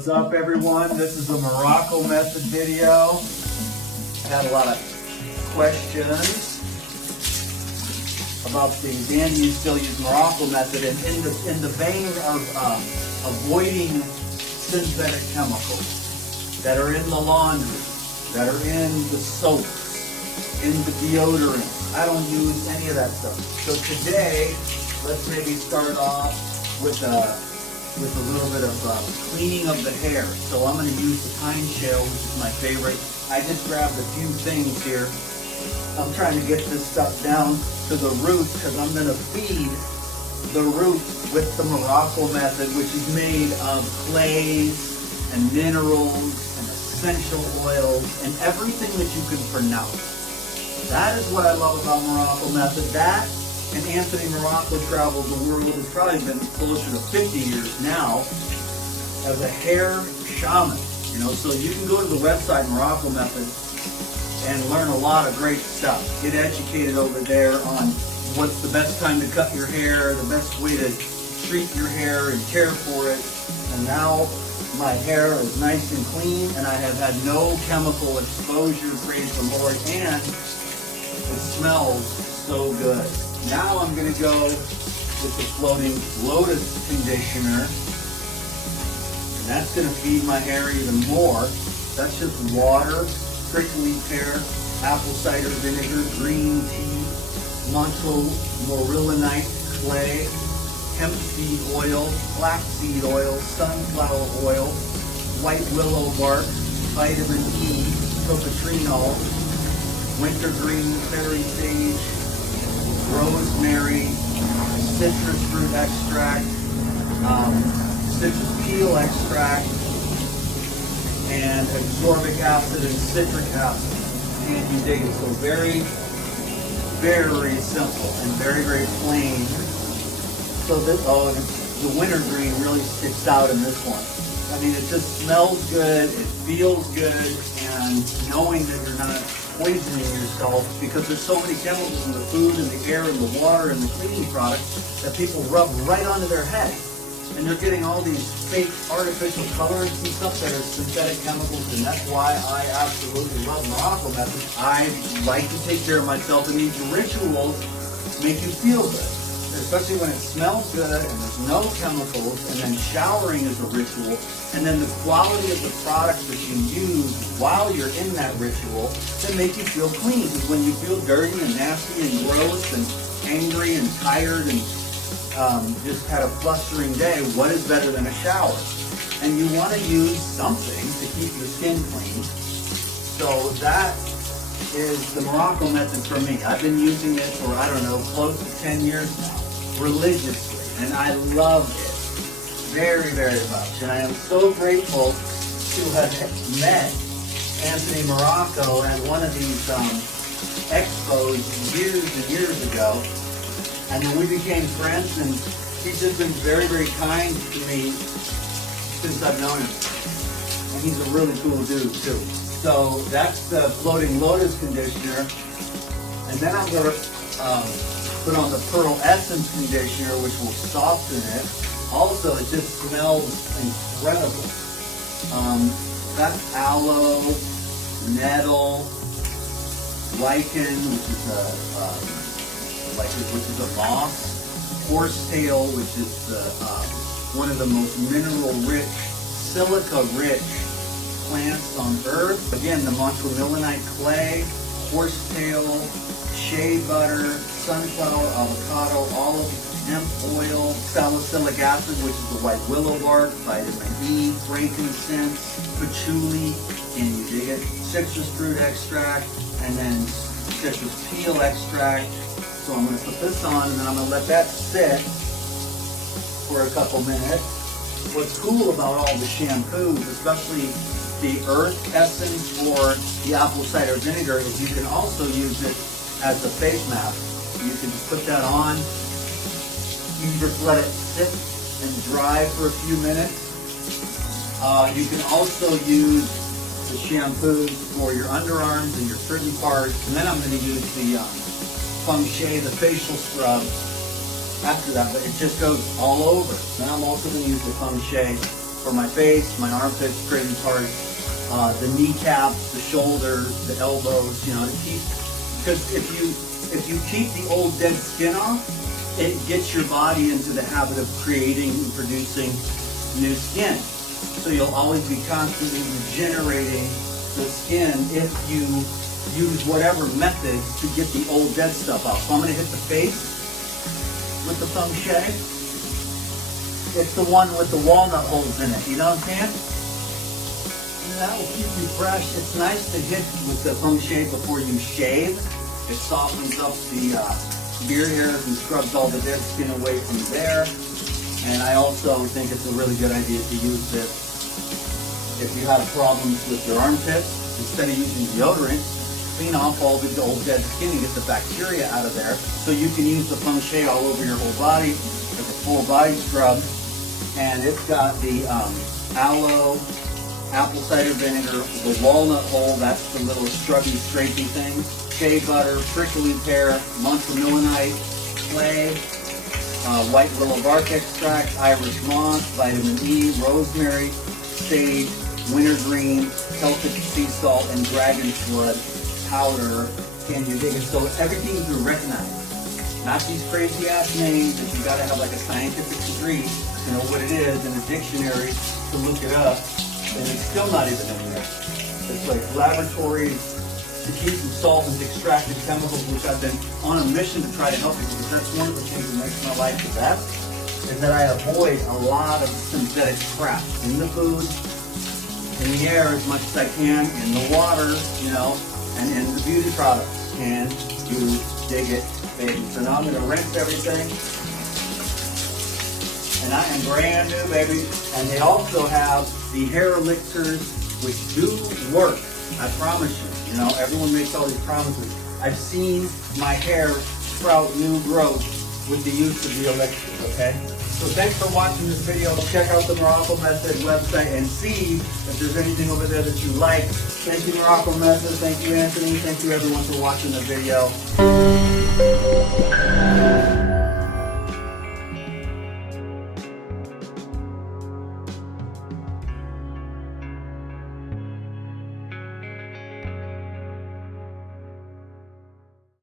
What's up, everyone? This is the Morocco Method video. I had a lot of questions about things. Dan, you still use Morocco Method, and in the vein of avoiding synthetic chemicals that are in the laundry, that are in the soaps, in the deodorant. I don't use any of that stuff. So today, let's maybe start off with a little bit of cleaning of the hair. So I'm going to use the 𝙃𝙀𝙍𝙀, which is my favorite. I just grabbed a few things here. I'm trying to get this stuff down to the roots because I'm going to feed the roots with the Morocco Method, which is made of clays and minerals and essential oils and everything that you can pronounce. That is what I love about Morocco Method. That and Anthony Morocco travels the world. It's probably been closer to 50 years now as a hair shaman. So you can go to the website Morocco Method and learn a lot of great stuff. Get educated over there on what's the best time to cut your hair, the best way to treat your hair and care for it. And now my hair is nice and clean, and I have had no chemical exposure, praise the Lord, and it smells so good. Now I'm going to go with the floating lotus conditioner, and that's going to feed my hair even more. That's just water, prickly pear, apple cider vinegar, green tea, morillonite clay, hemp seed oil, flaxseed oil, sunflower oil, white willow bark, vitamin E, tocotrienol, wintergreen, fairy sage, rosemary, citrus fruit extract, citrus peel extract, and ascorbic acid and citric acid. And you dig it. So very, very simple and very, very plain. So this, the wintergreen really sticks out in this one. I mean, it just smells good, it feels good, and knowing that you're not poisoning yourself, because there's so many chemicals in the food and the air and the water and the cleaning products that people rub right onto their head. And they're getting all these fake artificial colorants and stuff that are synthetic chemicals, and that's why I absolutely love Morocco Method. I like to take care of myself, and these rituals make you feel good, especially when it smells good and there's no chemicals, and then showering is a ritual, and then the quality of the products that you use while you're in that ritual that make you feel clean. Because when you feel dirty and nasty and gross and angry and tired and just had a flustering day, what is better than a shower? And you want to use something to keep your skin clean. So that is the Morocco Method for me. I've been using it for, I don't know, close to 10 years now, religiously, and I love it very, very much. And I am so grateful to have met Anthony Morocco at one of these expos years and years ago. And then we became friends, and he's just been very, very kind to me since I've known him. And he's a really cool dude, too. So that's the floating lotus conditioner. And then I'm going to put on the pearl essence conditioner, which will soften it. Also, it just smells incredible. That's aloe, nettle, lichen, which is a moss, horsetail, which is one of the most mineral-rich, silica-rich plants on earth. Again, the morillonite clay, horsetail, shea butter, sunflower, avocado, olive, hemp oil, salicylic acid, which is the white willow bark, vitamin E, frankincense, patchouli, and you dig it, citrus fruit extract, and then citrus peel extract. So I'm going to put this on, and then I'm going to let that sit for a couple minutes. What's cool about all the shampoos, especially the earth essence or the apple cider vinegar, is you can also use it as a face mask. You can just put that on. You just let it sit and dry for a few minutes. You can also use the shampoos for your underarms and your privy parts. And then I'm going to use the 𝙃𝙀𝙍𝙀, the facial scrub after that, but it just goes all over. Then I'm also going to use the 𝙃𝙀𝙍 for my face, my armpits, crazy parts, the kneecaps, the shoulders, the elbows, you know, to keep, because if you keep the old dead skin off, it gets your body into the habit of creating and producing new skin. So you'll always be constantly regenerating the skin if you use whatever method to get the old dead stuff out. So I'm going to hit the face with the feng shui. It's the one with the walnut holes in it, you know what I'm saying? And that will keep you fresh. It's nice to hit with the feng shui before you shave. It softens up the beard hairs and scrubs all the dead skin away from there. And I also think it's a really good idea to use this if you have problems with your armpits. Instead of using deodorant, clean off all the old dead skin and get the bacteria out of there. So you can use the feng shui all over your whole body as a full body scrub. And it's got the aloe, apple cider vinegar, the walnut hole, that's the little scrubby, straighty thing, shea butter, prickly pear, monthromilinite, clay, white willow bark extract, Irish moss, vitamin E, rosemary, sage, wintergreen, Celtic sea salt, and dragon's blood powder. Can you dig it? So everything you recognize, not these crazy ass names that you gotta have like a scientific degree to know what it is in a dictionary to look it up, and it's still not even in there. It's like laboratory diffused solvents, extracted chemicals, which I've been on a mission to try to help you, because that's one of the things that makes my life the best, is that I avoid a lot of synthetic crap in the food, in the air as much as I can, in the water, you know, and in the beauty products. Can you dig it, baby? So now I'm going to rinse everything. And I am brand new, baby. And they also have the hair elixirs, which do work. I promise you. You know, everyone makes all these promises. I've seen my hair sprout new growth with the use of the elixirs, okay? So thanks for watching this video. Check out the Morocco Method website and see if there's anything over there that you like. Thank you, Morocco Method. Thank you, Anthony. Thank you, everyone, for watching the video.